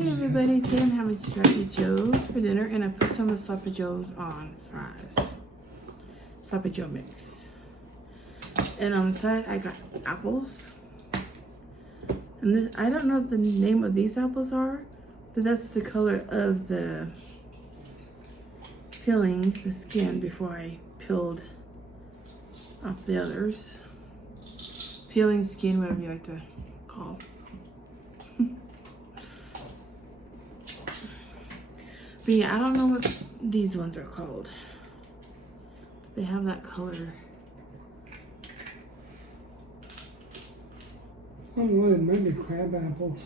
Hey everybody, today I'm having sloppy joes for dinner and I put some of the sloppy joes on fries. Sloppy joe mix. And on the side I got apples. And this, I don't know what the name of these apples are, but that's the color of the peeling the skin before I peeled off the others. Peeling skin, whatever you like to call. But yeah, I don't know what these ones are called. But they have that color. I don't know, it might be crab apples.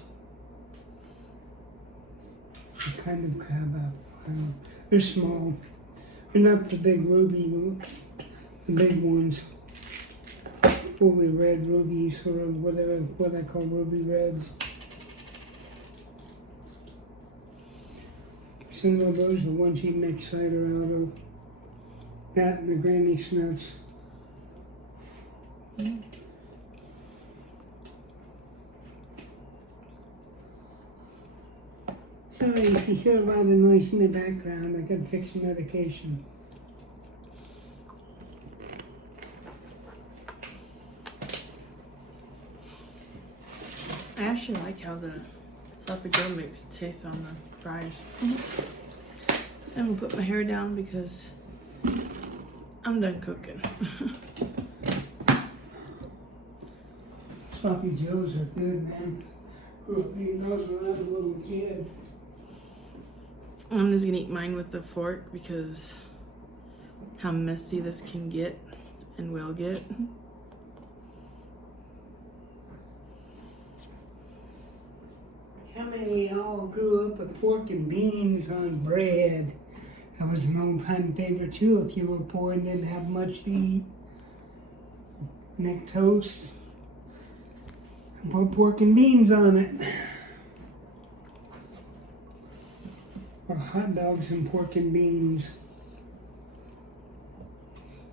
A kind of crab apple. I don't know. They're small. They're not the big ruby, the big ones. Fully red rubies, or whatever, what I call ruby reds. Some of those are the ones you make cider out of. That and the Granny Smiths. Sorry if you hear a lot of noise in the background, I gotta take some medication. I actually like how the sloppy joe mix tastes on the fries. I'm gonna put my hair down because I'm done cooking. Sloppy Joes are good, man. Grew up eating those when I was a little kid. I'm just gonna eat mine with the fork because how messy this can get and will get. How many of y'all grew up with pork and beans on bread? That was an old-time favorite too if you were poor and didn't have much to eat. Make toast and put pork and beans on it. Or hot dogs and pork and beans.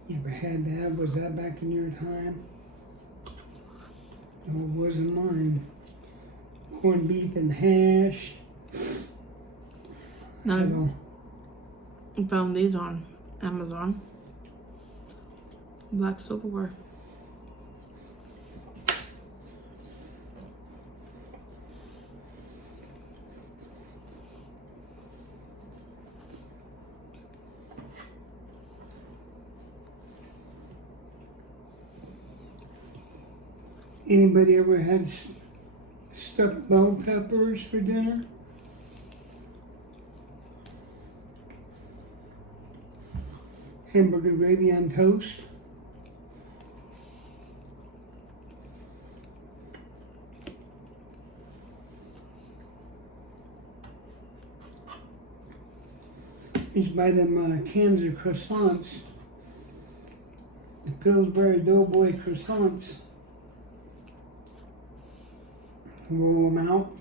You ever had that? Was that back in your time? No, it wasn't mine. Corned beef and hash. No, I found these on Amazon. Black silverware. Anybody ever had stuffed bell peppers for dinner? Hamburger gravy on toast? You should buy them cans of croissants. The Pillsbury Doughboy croissants. Roll them out,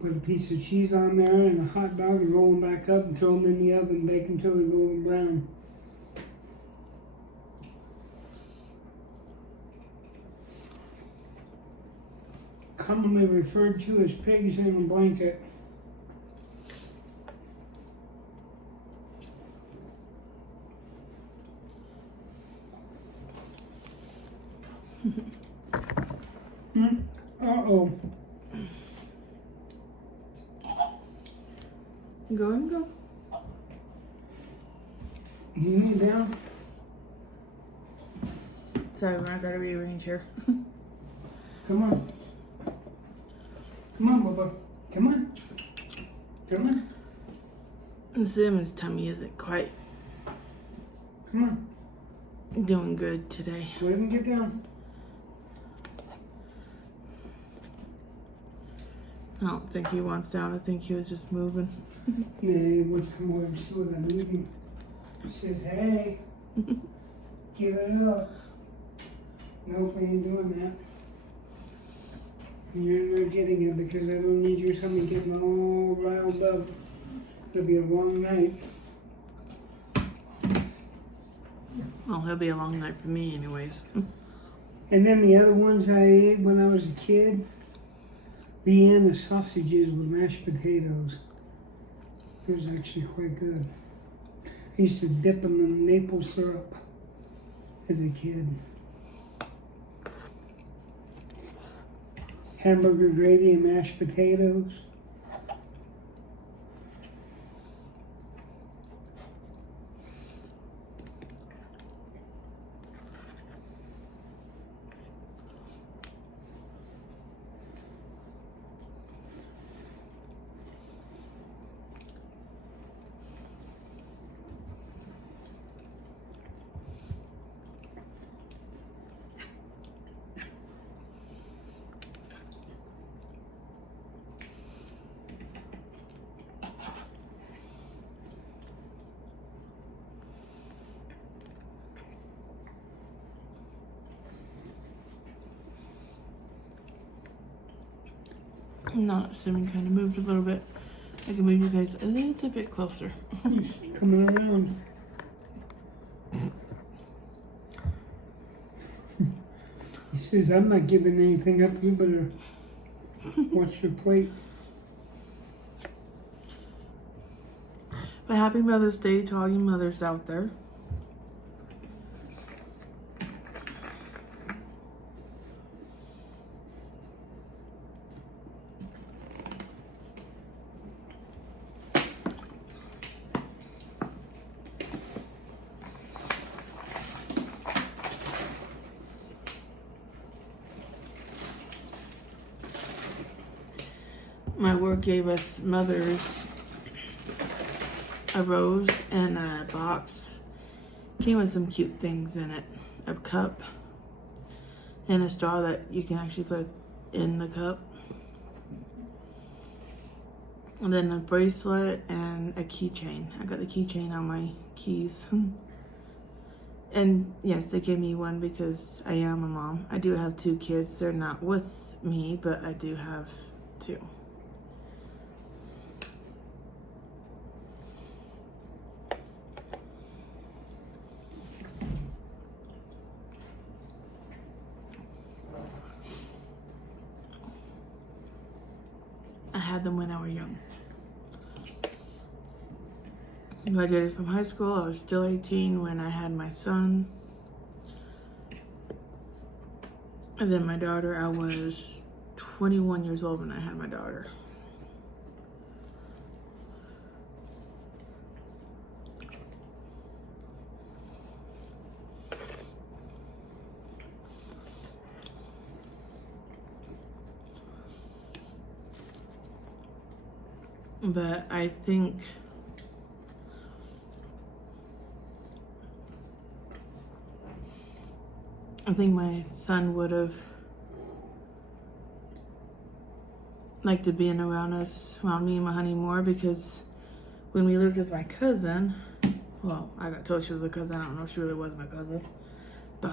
put a piece of cheese on there and a hot dog and roll them back up and throw them in the oven, bake until they're golden brown. Commonly referred to as pigs in a blanket. Uh-oh. Go and go. You need down? Sorry, we're not gonna rearrange here. Come on. Come on, Bubba. Come on. Come on. And Simon's tummy isn't quite Come on. doing good today. Let him get down. I don't think he wants down. I think he was just moving. Yeah, he wants to come over and see what I'm eating. He says, hey, give it up. Nope, I ain't doing that. And you're not getting it because I don't need your tummy getting all riled up. It'll be a long night. Well, it'll be a long night for me anyways. And then the other ones I ate when I was a kid Vienna sausages with mashed potatoes. It was actually quite good. I used to dip them in maple syrup as a kid. Hamburger gravy and mashed potatoes. Not assuming kind of moved a little bit. I can move you guys a little bit closer. Coming around. He says, I'm not giving anything up. You better watch your plate. But happy Mother's Day to all you mothers out there. My work gave us mothers a rose and a box. Came with some cute things in it. A cup and a straw that you can actually put in the cup. And then a bracelet and a keychain. I got the keychain on my keys. And yes, they gave me one because I am a mom. I do have 2 kids. They're not with me, but I do have 2. I had them when I was young. Graduated from high school. I was still 18 when I had my son. And then my daughter, I was 21 years old when I had my daughter. But I think my son would have liked to be around me and my honey more, because when we lived with my cousin, well, I got told she was a cousin. I don't know if she really was my cousin, but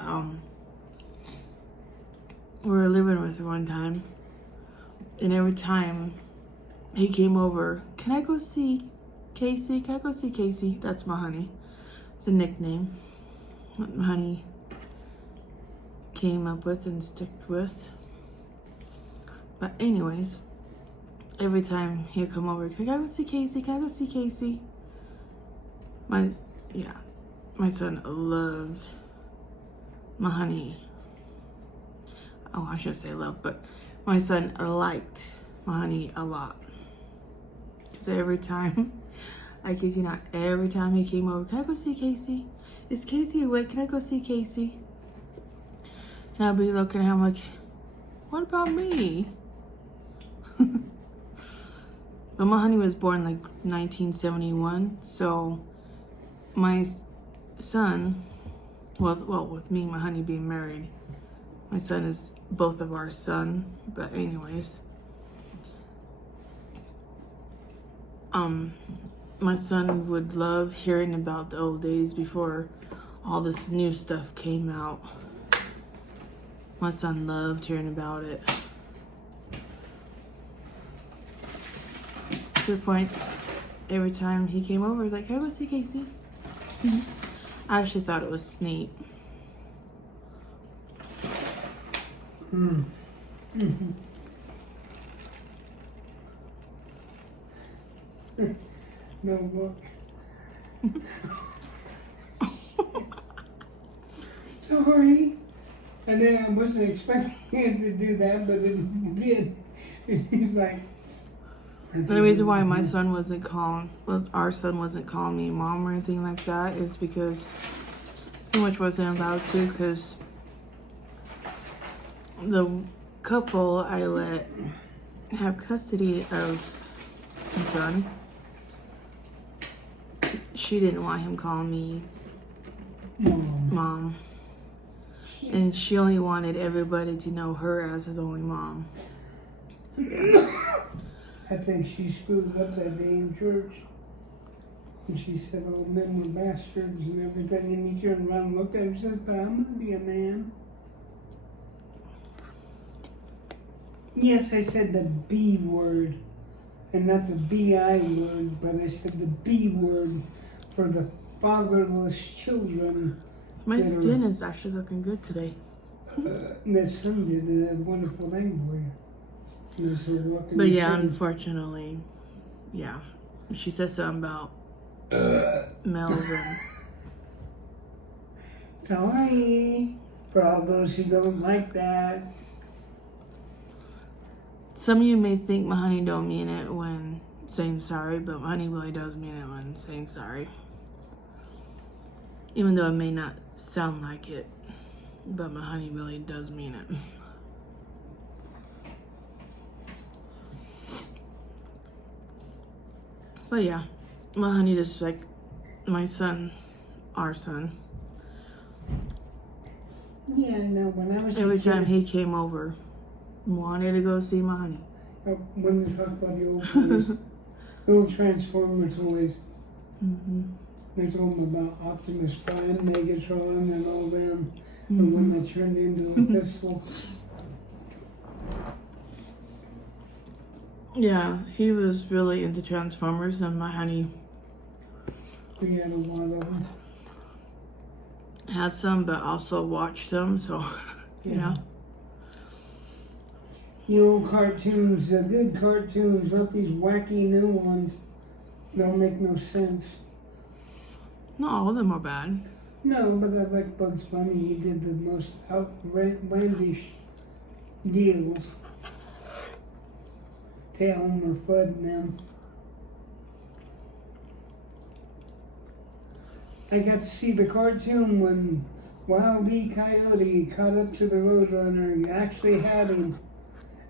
we were living with her one time, and every time he came over, can I go see Casey? Can I go see Casey? That's my honey. It's a nickname that my honey came up with and stuck with. But anyways, every time he'd come over, can I go see Casey? Can I go see Casey? My son loved my honey. Oh, I shouldn't say love, but my son liked my honey a lot. So every time, I kid you not, every time he came over, can I go see Casey? Is Casey awake? Can I go see Casey? And I'll be looking at him like, what about me? But my honey was born like 1971, so my son, well, with me and my honey being married, my son is both of our son. But anyways, my son would love hearing about the old days before all this new stuff came out. My son loved hearing about it. To the point, every time he came over, he was like, "Hey, go see Casey." I actually thought it was neat. No look. Sorry. And then I wasn't expecting him to do that, but it did. He's like. The reason why my son wasn't calling, well, our son wasn't calling me mom or anything like that is because pretty much wasn't allowed to, because the couple I let have custody of my son, she didn't want him calling me mom. And she only wanted everybody to know her as his only mom. So, yeah. I think she screwed up that day in church. And she said all men were bastards and everything. And he turned around and looked at her and said, but I'm going to be a man. Yes, I said the B word. And not the B-I word, but I said the B word for the fatherless children. My skin is actually looking good today. The son did a wonderful thing for you. But yeah, unfortunately, yeah. She said something about males and... Sorry for all those who don't like that. Some of you may think my honey don't mean it when saying sorry, but my honey really does mean it when saying sorry. Even though it may not sound like it, but my honey really does mean it. But yeah, my honey just like my son, our son. Yeah, I know. When I was Every time he came over, wanted to go see my honey. When we talk about the old toys, little Transformer toys, they told them about Optimus Prime, Megatron, and all them, and when they turned into a pistol. Yeah, he was really into Transformers, and my honey We had a lot of them. had some, but also watched them, so, you know. The old cartoons, the good cartoons, not these wacky new ones. Don't make no sense. Not all of them are bad. No, but I like Bugs Bunny. He did the most outlandish deals. Elmer Fudd and them. I got to see the cartoon when Wild E. Coyote caught up to the Roadrunner. He actually had him.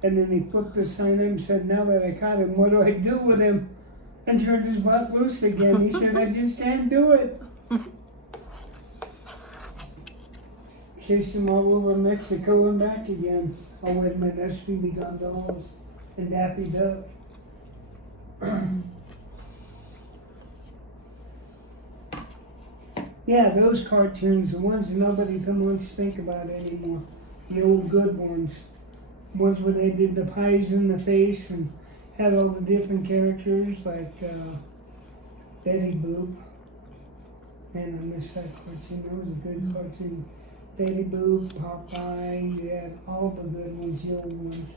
And then he flipped the sign up and said, now that I caught him, what do I do with him? And turned his butt loose again. He said, I just can't do it. Chased him all over Mexico and back again. Oh, wait a minute, that's Phoebe Gonzalez and Daffy Duck. Yeah, those cartoons, the ones nobody wants to think about anymore. The old good ones. Ones where they did the pies in the face and had all the different characters like Betty Boop. Man, I missed that cartoon. That was a good cartoon. Betty Boop, Popeye, you had all the good ones, the old ones.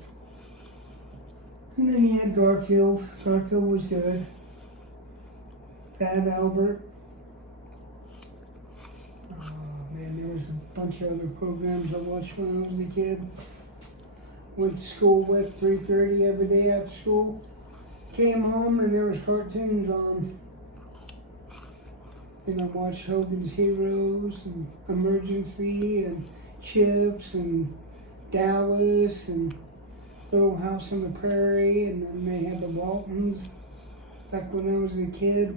And then you had Garfield. Garfield was good. Fat Albert. Oh man, there was a bunch of other programs I watched when I was a kid. Went to school at 3:30 every day after school. Came home and there was cartoons on. And I watched Hogan's Heroes and Emergency and Chips and Dallas and Little House on the Prairie, and then they had the Waltons back when I was a kid.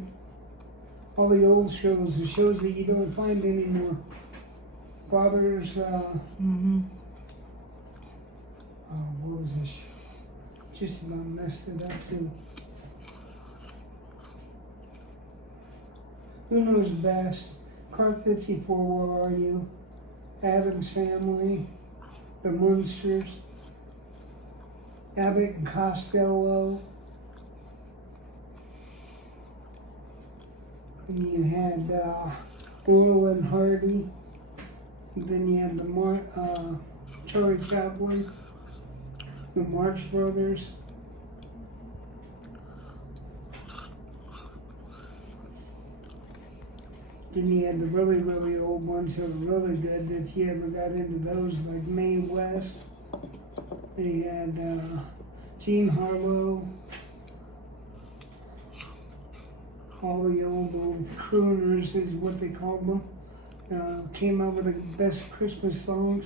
All the old shows, the shows that you don't find anymore. Father's, what was this? Just about messed it up too. Who knows best? Car 54, Where Are You? Addams Family, The Munsters, Abbott and Costello. And you had Laurel and Hardy. And then you had the Charlie Chaplin, the Marx Brothers. Then he had the really, really old ones that were really good. If you ever got into those, like Mae West. They had Gene Harlow. All the old crooners is what they called them. Came out with the best Christmas songs.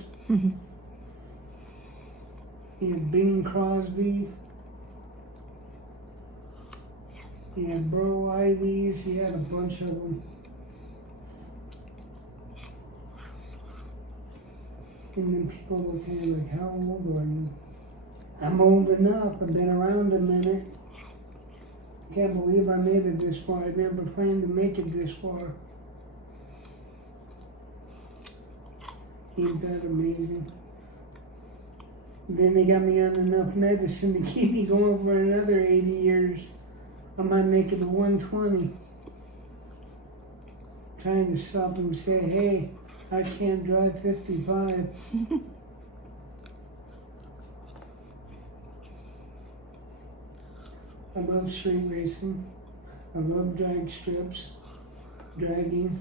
He had Bing Crosby. He had Burl Ivies. He had a bunch of them. And then people look at me like, how old are you? I'm old enough. I've been around a minute. Can't believe I made it this far. I never planned to make it this far. Ain't that amazing? Then they got me on enough medicine to keep me going for another 80 years. I might make it to 120. Trying to stop and say, hey, I can't drive 55. I love street racing. I love drag strips, dragging.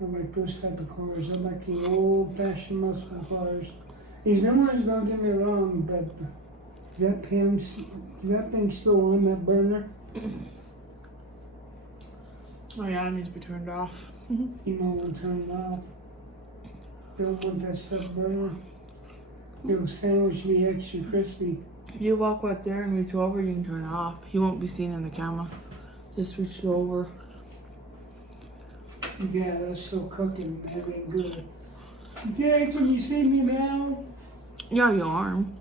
I like those type of cars. I like the old-fashioned muscle cars. These new ones, don't get me wrong, but is that thing still on, that burner? Oh yeah, it needs to be turned off. You know when turned off. You don't want that stuff burning. It'll sandwich be extra crispy. You walk right there and reach over, you can turn it off. You won't be seen in the camera. Just reach over. Yeah, that's still cooking. That ain't good. Jay, can you see me now? Yeah, your arm.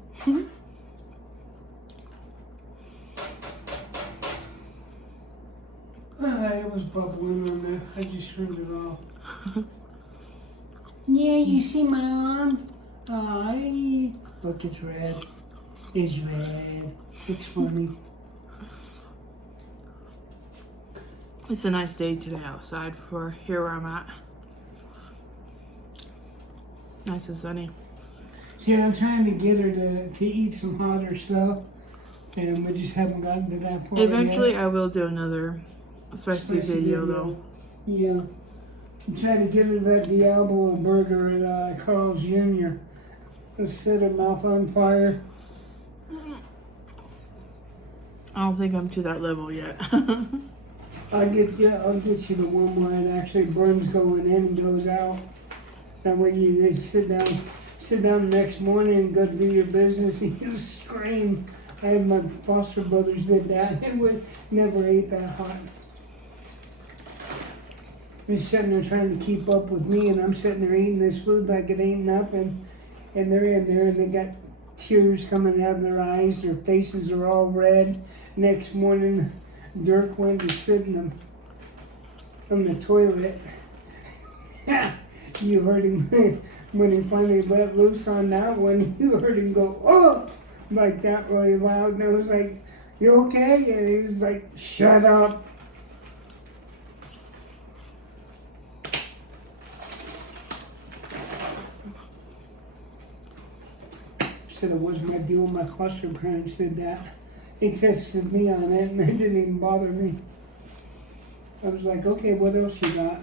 It was bubbling on there. I just turned it off. Yeah, you see my arm? Look, it's red. It's red. It's funny. It's a nice day today outside for here where I'm at. Nice and sunny. See, I'm trying to get her to eat some hotter stuff, and we just haven't gotten to that point Eventually, yet. I will do another spicy video though. Yeah. I'm trying to get her that Diablo burger at Carl's Jr. Let's set her mouth on fire. I don't think I'm to that level yet. I'll get you the one where it actually burns going in and goes out. That way you just sit down the next morning and go do your business and you scream. I had my foster brothers did that and we never ate that hot. They're sitting there trying to keep up with me and I'm sitting there eating this food like it ain't nothing. And they're in there and they got tears coming out of their eyes. Their faces are all red. Next morning, Dirk went to sit in them from the toilet. You heard him when he finally let loose on that one. You heard him go, oh, like that really loud. And I was like, you okay? And he was like, shut up. Said it wasn't my deal. My foster parents did that. He tested me on it and it didn't even bother me. I was like, okay, what else you got?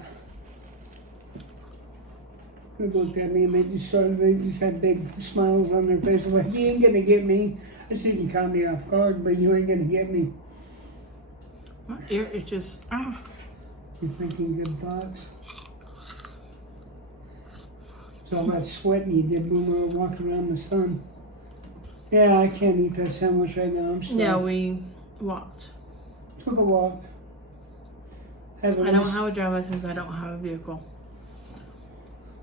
They looked at me and they just had big smiles on their faces like, you ain't gonna get me. I said, you caught me off guard, but you ain't gonna get me. My ear itches. Ah. You're thinking good thoughts. It's all that sweating you did when we were walking around the sun. Yeah, I can't eat that sandwich right now. I'm sorry. Yeah, we walked. Took a walk. I don't have a driver's license. I don't have a vehicle.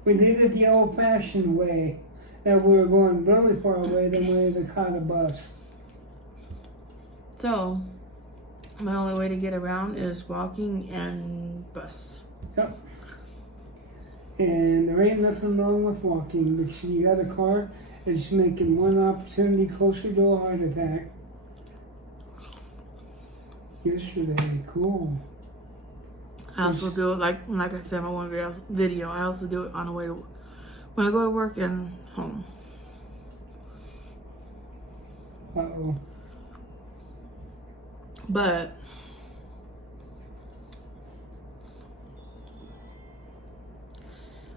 We did it the old-fashioned way. Now we were going really far away, then we had to caught a bus. So, my only way to get around is walking and bus. Yep. And there ain't nothing wrong with walking, but see, you got a car, it's making one opportunity closer to a heart attack. Yesterday, cool. I also do it like I said in my one video. I also do it on the way to when I go to work and home. Uh-oh. But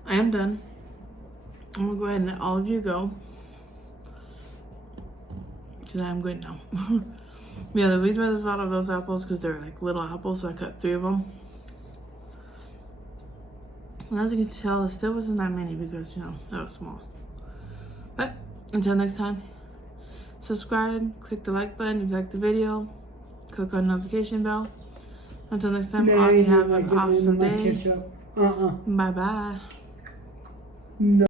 I am done. I'm gonna go ahead and let all of you go. Because I'm good now. Yeah, the reason why there's a lot of those apples because they're like little apples, so I cut 3 of them. And as you can tell, there still wasn't that many because, you know, that was small. But until next time, subscribe, click the like button if you like the video, click on the notification bell. Until next time, all of you have an awesome day. Bye-bye. No.